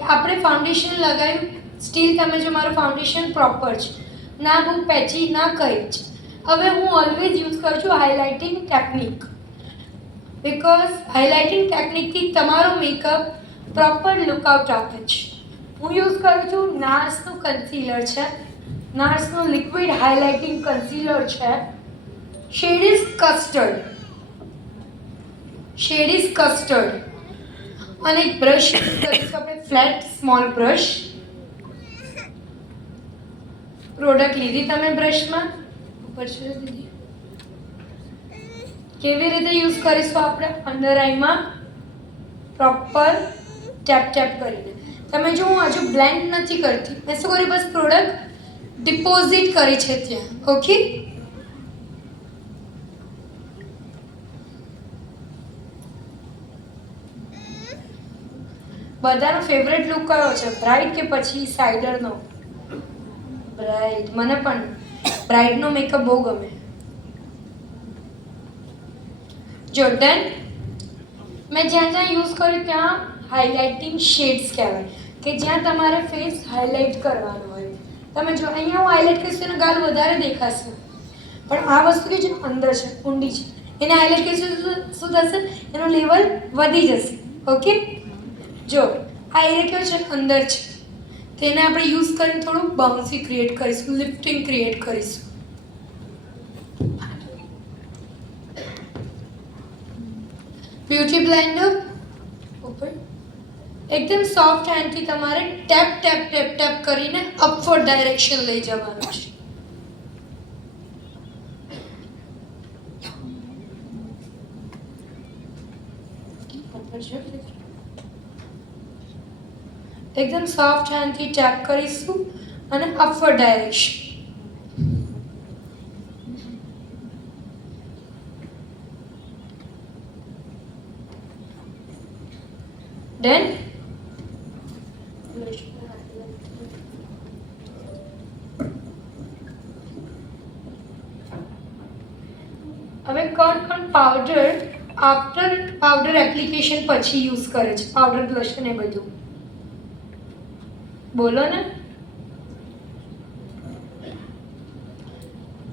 Okay, આપણે foundation લગાવ્યું. Steel તમે જો મારું ફાઉન્ડેશન પ્રોપર છે, ના બહુ પેચી ના કંઈ જ. હવે હું ઓલવેઝ યુઝ કરું છું હાઇલાઇટિંગ ટેકનિક, બિકોઝ હાઇલાઇટિંગ ટેકનિકથી તમારો મેકઅપ પ્રોપર લુકઆઉટ આપે છે. હું યુઝ કરું છું નાર્સનું કન્સીલર છે, નાર્સનું લિક્વિડ હાઇલાઇટિંગ કન્સીલર છે. Shade is custard. અને એક બ્રશ યુઝ કરીશું આપણે, ફ્લેટ સ્મોલ બ્રશ. પ્રોડક્ટ લીધી તમે બ્રશમાં ઉપર છે દીધી. કેવી રીતે યુઝ કરીશું આપણે? અંડર આઈમાં પ્રોપર ટેપ ટેપ કરીને. તમે જો હું હજુ બ્લેન્ડ નથી કરતી, મેં શું કર્યું, બસ પ્રોડક્ટ ડિપોઝિટ કરી છે ત્યાં. ઓકે, બધાનો ફેવરેટ લુક કયો છે, બ્રાઇડ કે પછી સાઇડરનો? બ્રાઇડ. મને પણ બ્રાઇડનો મેકઅપ બહુ ગમે. જો ડન. મેં જ્યાં જ્યાં યુઝ કર્યું ત્યાં હાઇલાઇટિંગ શેડ્સ કહેવાય, કે જ્યાં તમારે ફેસ હાઇલાઇટ કરવાનો હોય. તમે જો અહીંયા હું હાઇલાઇટ કરીશ તો ગાલ વધારે દેખાશે, પણ આ વસ્તુ કે જે અંદર છે, ઊંડી છે, એને હાઇલાઇટ કરીશું શું થશે, એનું લેવલ વધી જશે. ઓકે, જો આ એરિયા કયો છે, અંદર છે, તેને આપણે યુઝ કરીને થોડું બાઉન્સી ક્રિએટ કરીશું, લિફ્ટિંગ ક્રિએટ કરીશું. બ્યુટી બ્લેન્ડર ઉપર એકદમ સોફ્ટ હેન્ડથી તમારે ટેપ ટેપ ટેપ ટેપ કરીને અપવર્ડ ડાયરેક્શન લઈ જવાનું છે. એકદમ સોફ્ટ હેન્ડથી ટેપ કરીશું અને અપવર્ડ ડાયરેક્શન. ડન. હવે કોણ પાવડર આફ્ટર પાવડર એપ્લિકેશન પછી યુઝ કરે છે, પાવડર બ્લશ ને બધું? બોલો ને.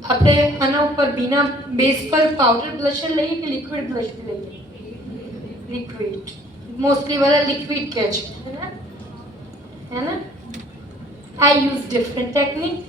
આપણે આના ઉપર બીના બેઝ પર પાવડર બ્લશર લઈએ કે લિક્વિડ બ્લશર લઈએ? લિક્વિડ. મોસ્ટલી બધા લિક્વિડ કહે છે, હે ને? I use different technique.